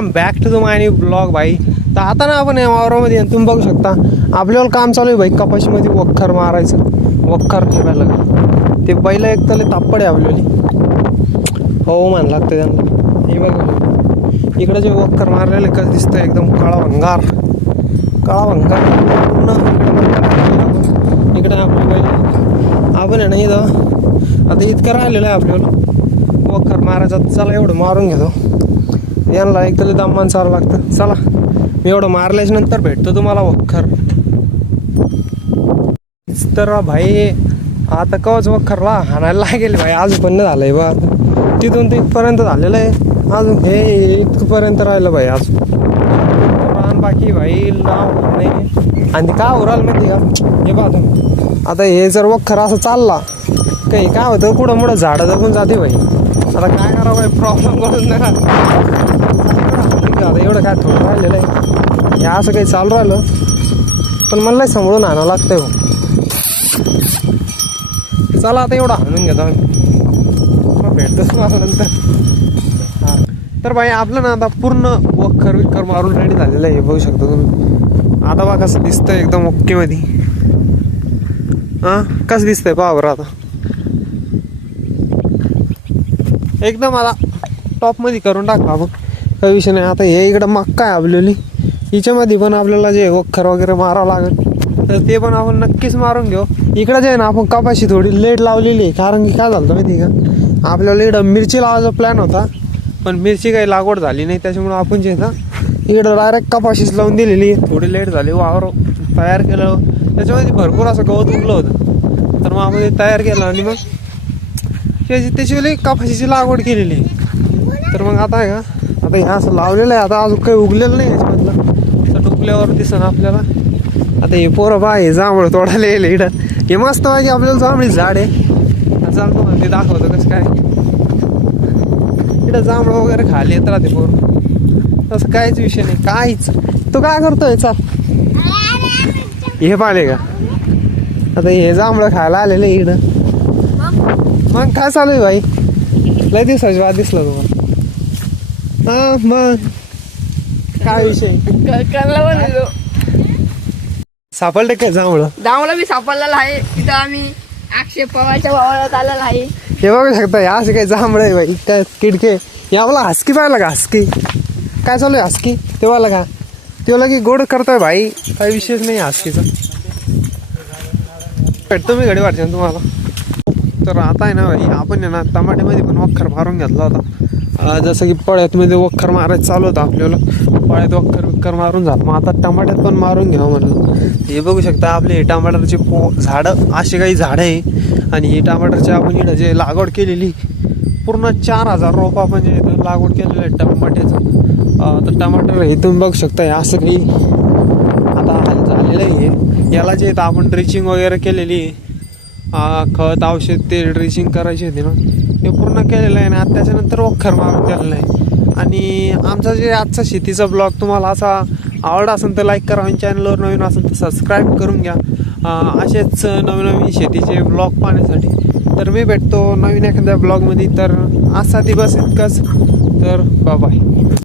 Back to the my blog भाई. तर आता ना आपण या वावरामध्ये तुम्ही बघू शकता आपल्याला काम चालू आहे भाई. कपाशीमध्ये वखर मारायचं, वखर ठेवायला ते बैल एक तले तापड आहे आपल्याला. हो मान लागतं त्यांना. हे बघा इकडं जे वखर मारलेलं कसं दिसतं, एकदम काळा भंगार काळा भंगार पूर्ण. इकडे आपलं बैल आपण आहे ना इथं आता इतकं राहिलेलं आहे आपल्याला वखर मारायचं. चला एवढं मारून घेतो. यांना एक तरी दमान चालू लागतं. चला मी एवढं मारल्याच्या नंतर भेटतो तुम्हाला वखर. तर भाई आता कवच वखरला हाणायला लागेल भाई. अजून पण नाही झालंय बा. तिथून ते इथपर्यंत झालेलं आहे, अजून हे इथपर्यंत राहिलं भाई. अजून रान बाकी भाई लाव नाही. आणि का उराल माहिती का हे पाहतो आता हे जर वखर असं चालला काही काय होतं कुठं मुठं झाडं जगून जाते भाई. आता काय करावं भाई, प्रॉब्लेम करून नका. आता एवढं काय थोडं राहिलेलं आहे, हे असं काही चालू राहिलं पण मला सांभाळून आणावं लागतंय हो. चला आता एवढं हाणून घेतो आम्ही, भेटतोच मला नंतर. हां तर भाई आपलं ना आता पूर्ण वखर मारून रेडी झालेलं आहे. बघू शकता तुम्ही. आता बघा कसं दिसतंय एकदम ओके मध्ये. हां कसं दिसतंय पहा बरं आता एकदम. आता टॉपमध्ये करून टाकू आपण, काही विषय नाही. आता हे इकडं मक्का आहे आपल्याली, हिच्यामध्ये पण आपल्याला जे वखर वगैरे मारावं लागेल तर ते पण आपण नक्कीच मारून घेऊ. इकडं जे आहे ना आपण कपाशी थोडी लेट लावलेली आहे, कारण की काय झालं माहिती का आपल्याला इकडं मिरची लावायचा प्लॅन होता पण मिरची काही लागवड झाली नाही. त्याच्यामुळं आपण जे ना इकडं डायरेक्ट कपाशीच लावून दिलेली. थोडी लेट झाली, वावर तयार केलं त्याच्यामध्ये भरपूर असं गवत उगलं होतं तर मग आपण ते तयार केलं आणि मग त्याची कपाशीची लागवड केलेली. तर मग आता आहे का आता हे असं लावलेलं आहे. आता अजून काही उगलेलं नाही याच्यामधलं, तर टोपल्यावर दिसणं आपल्याला. आता हे पोरं बा हे जांभळं तोडायला येईल इकडं. हे मस्त पाहिजे आपल्याला जांभळी झाड आहे. चालतो मला ते दाखवतं कसं काय इकडं जांभळं वगैरे खाली येत राहते पोरं. तसं काहीच विषय नाही काहीच. तो काय करतोय चाल हे पाहिले का आता हे जांभळं खायला आलेलं आहे इकडं. मग काय चालू आहे भाई, लय दिवसाची वाद दिसला तुम्हाला. हा मग काय विषय सापडले काय जांभळं? जांभळं बी सापडलेलं आहे. तिथं आम्ही आक्षेप पवायच्या वावरात आलेला आहे. हे बघू शकता असं काही जांभळं आहे बाई. काय किडके यावला हसकी पाहिला का हसकी काय चालू आहे हसकी तेव्हाला का तेव्हा की गोड करतोय भाई. काही विषयच नाही हसकीचा. भेटतो मी घडी वाटते तुम्हाला. तर आता आहे ना भाई आपण आहे ना टमाट्यामध्ये पण वखर मारून घेतला होता. जसं की पळ्यातमध्ये वखर मारायचं चालू होतं आपल्याला. पळ्यात वखर मारून झालं, मग आता टमाट्यात पण मारून घ्यावं म्हणलं. हे बघू शकता आपले हे टमाटरचे झाडं असे काही झाडं आहे. आणि ही टमाटरची आपण इकडं जे लागवड केलेली पूर्ण 4000 रोप आपण जे लागवड केलेलं आहे टमाट्याचं. तर टमाटर हे तुम्ही बघू शकता हे असं काही आता झालेलं आहे. याला जे आपण ड्रिचिंग वगैरे केलेली खत औषध ते ड्रिचिंग करायची होती ना ते पूर्ण केलेलं आहे. आणि त्याच्यानंतर वखर मारून केलेलं आहे. आणि आमचा जे आजचा शेतीचा ब्लॉग तुम्हाला असा आवडला असेल तर लाईक करा. आणि चॅनलवर नवीन असेल तर सबस्क्राईब करून घ्या असेच नवीन शेतीचे ब्लॉग पाहण्यासाठी. तर मी भेटतो नवीन एखाद्या ब्लॉगमध्ये. तर असा दिवस इतकंच. तर बाय.